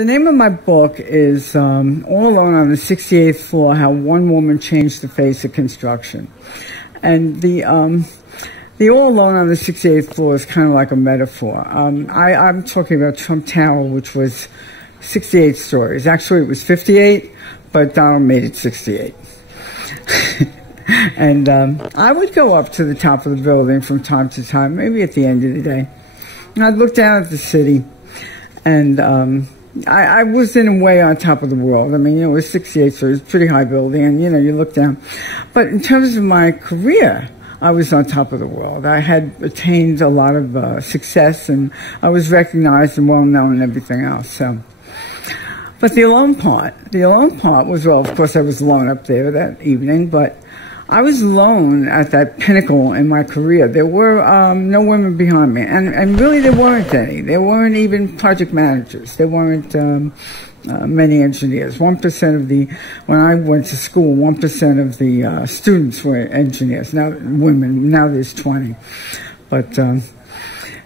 The name of my book is All Alone on the 68th Floor, How One Woman Changed the Face of Construction. And the All Alone on the 68th Floor is kind of like a metaphor. I'm talking about Trump Tower, which was 68 stories. Actually, it was 58, but Donald made it 68. And I would go up to the top of the building from time to time, maybe at the end of the day. And I'd look down at the city, and I was in a way on top of the world. I mean, it was 68, so it was a pretty high building, and, you look down. But in terms of my career, I was on top of the world. I had attained a lot of success, and I was recognized and well-known and everything else. So, but the alone part was, well, of course, I was alone up there that evening, but I was alone at that pinnacle in my career. There were no women behind me, and really there weren't any. There weren't even project managers. There weren't many engineers. 1% of when I went to school, 1% of the students were engineers. Now, women, now there's 20. But,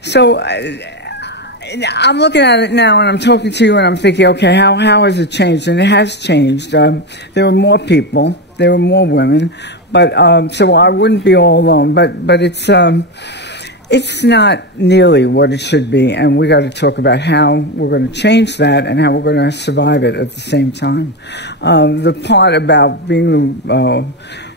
so I'm looking at it now, and I'm talking to you, and I'm thinking, okay, how has it changed? And it has changed. There were more people. There were more women. But, so I wouldn't be all alone, but it's not nearly what it should be, and we got to talk about how we're going to change that and how we're going to survive it at the same time. The part about being a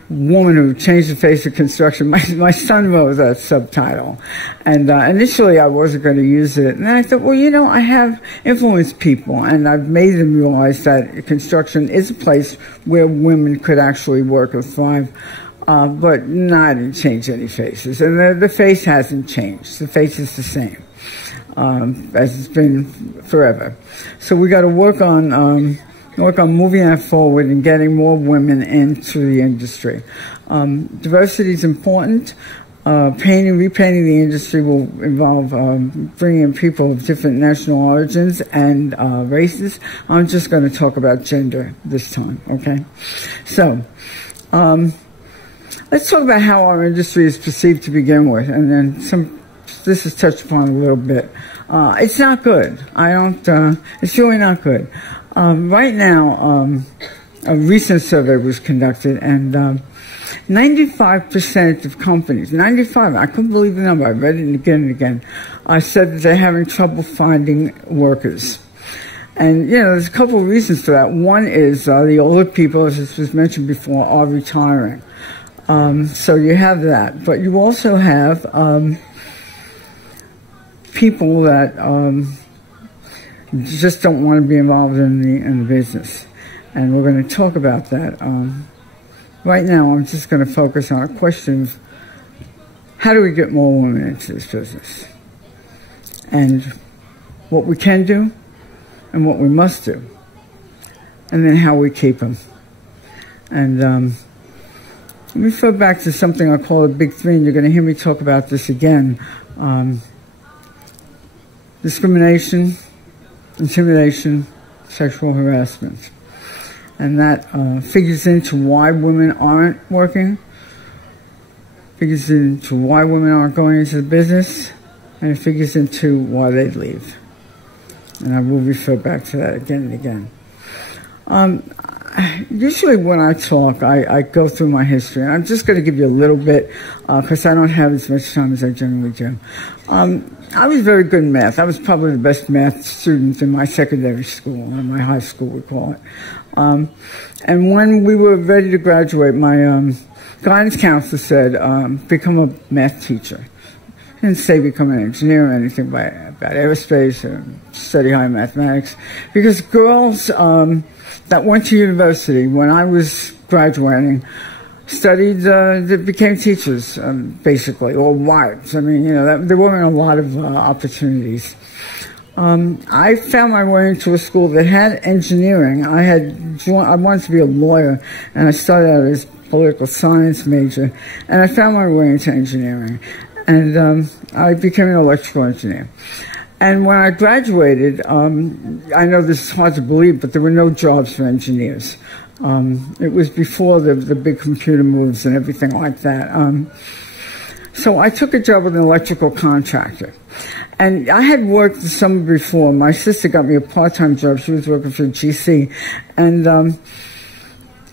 woman who changed the face of construction, my son wrote that subtitle, and initially I wasn't going to use it, and then I thought, well, I have influenced people, and I've made them realize that construction is a place where women could actually work and thrive, but not change any faces, and the face hasn't changed. The face is the same as it's been forever. So we got to work on moving that forward and getting more women into the industry. Diversity is important. Repainting the industry will involve bringing in people of different national origins and races. I'm just going to talk about gender this time, okay? So, let's talk about how our industry is perceived to begin with, and then this is touched upon a little bit. It's not good. It's really not good. Right now, a recent survey was conducted, and 95% of companies, 95, I couldn't believe the number, I read it again and again, said that they're having trouble finding workers. And, there's a couple of reasons for that. One is the older people, as this was mentioned before, are retiring. So you have that. But you also have people that just don't want to be involved in the business. And we're going to talk about that. Right now, I'm just going to focus on a question of how do we get more women into this business? And what we can do and what we must do. And then how we keep them. And let me refer back to something I call the Big Three, and you're going to hear me talk about this again. Discrimination, intimidation, sexual harassment. And that figures into why women aren't working, figures into why women aren't going into the business, and it figures into why they'd leave. And I will refer back to that again and again. Usually when I talk, I go through my history, and I'm just going to give you a little bit, because I don't have as much time as I generally do. I was very good in math. I was probably the best math student in my secondary school, or my high school, we call it. And when we were ready to graduate, my guidance counselor said, become a math teacher. He didn't say become an engineer or anything about aerospace or study higher mathematics, because girls that went to university when I was graduating studied, they became teachers, basically, or wives. I mean, there weren't a lot of opportunities. I found my way into a school that had engineering. I wanted to be a lawyer, and I started out as a political science major, and I found my way into engineering. And I became an electrical engineer. And when I graduated, I know this is hard to believe, but there were no jobs for engineers. It was before the big computer moves and everything like that. So I took a job with an electrical contractor. And I had worked the summer before. My sister got me a part-time job. She was working for GC. And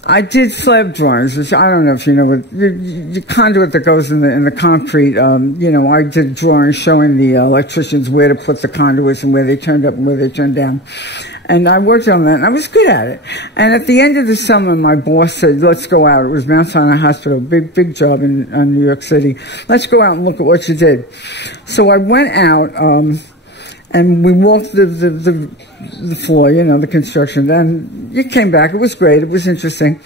I did slab drawings, which I don't know if you know, what the conduit that goes in the concrete. You know, I did drawings showing the electricians where to put the conduits and where they turned up and where they turned down. And I worked on that, and I was good at it. And at the end of the summer, my boss said, let's go out. It was Mount Sinai Hospital, big job in New York City. Let's go out and look at what you did. So I went out, and we walked the floor, you know, the construction. Then you came back. It was great. It was interesting.